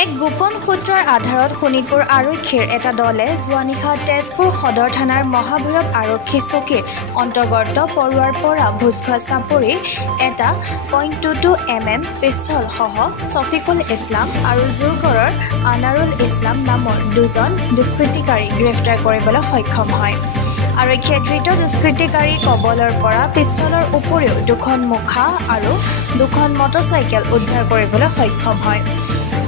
এক গোপন সূত্ৰৰ আধাৰত শোণিতপুৰ আৰক্ষীৰ এটা দলে যোৱা নিশা তেজপুৰ সদৰ থানাৰ মহাভৈৰৱ আৰক্ষী চকীৰ অন্তৰ্গত পৰুৱাৰ পৰা ভোজখোৱা চাপৰিৰ এটা .22 mm পিষ্টল সহ ছফিকুল ইছলাম আৰু জোৰগড়ৰ আনাৰুল ইছলাম নামৰ দুজন দুষ্কৃতিকাৰী গ্ৰেপ্তাৰ কৰিবলৈ সক্ষম হয়। আৰক্ষীয়ে ধৃত দুষ্কৃতিকাৰী কবলৰ পৰা পিষ্টলৰ উপৰিও দুখন মুখা আৰু দুখন মটৰচাইকেল উদ্ধাৰ কৰিবলৈ সক্ষম হয়।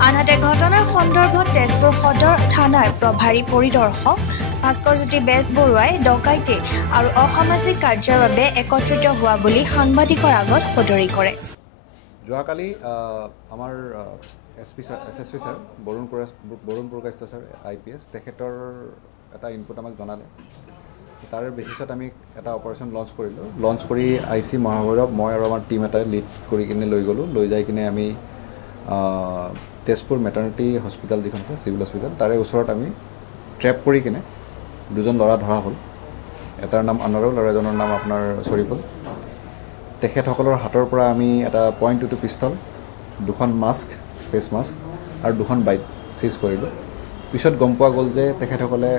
আনহাতে ঘটনাৰ সন্দৰ্ভত তেজপুৰ সদৰ থানাৰ প্ৰভাৰী পৰিদৰ্শক ভাস্কৰজ্যোতি বেজবৰুৱাই ডকাইতি আৰু অসামাজিক কাৰ্যৰ বাবে একত্ৰিত হোৱা বুলি সাংবাদিকৰ আগত সদৰি কৰে। যোৱাকালি আমাৰ SSP sir Barun Purkayastha sir IPS তেখেতৰ এটা ইনপুট আমাক জনালে। তাৰ বেচিছত আমি এটা অপাৰেশ্যন লঞ্চ কৰি IC মহাভৈৰৱ মই আৰু আমাৰ টিম এটাই লিড কৰি কিনে লৈ গ'লোঁ। লৈ যাই কিনে আমি তেজপুৰ মেটাৰ্নিটি হস্পিটেল যিখন আছে চিভিল হস্পিটেল তাৰে ওচৰত আমি ট্ৰেপ কৰি কিনে দুজন ল'ৰা ধৰা হ'ল। এটাৰ নাম আনাৰুল আৰু এজনৰ নাম আপোনাৰ শ্বৰিফুল। তেখেতসকলৰ হাতৰ পৰা আমি এটা .22 পিষ্টল, দুখন মাস্ক, ফেচ মাস্ক আৰু দুখন বাইক চিজ কৰিলোঁ। পিছত গম পোৱা গ'ল যে তেখেতসকলে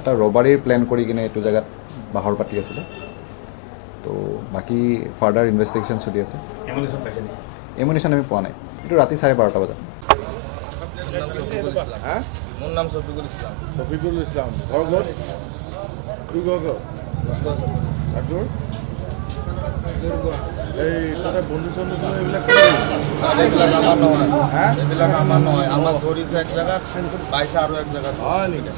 এটা ৰবাৰীৰ প্লেন কৰি কিনে এইটো জেগাত বাহৰ পাতি আছিলে। তো বাকী ফাৰ্ডাৰ ইনভেষ্টিগেশ্যন চলি আছে। এমুনিশ্যন আমি পোৱা নাই। এইটো ৰাতি 12:30 বজাত। মোৰ নাম ছফিকুল ইছলাম। ছফিকুল ইছলাম ঘৰ এই তাতে বন্ধু চন্ধু এইবিলাক এইবিলাক আমাৰ নহয়। আমাক ধৰিছে এক জেগাত, পাইছে আৰু এক জেগাত। হয় নেকি?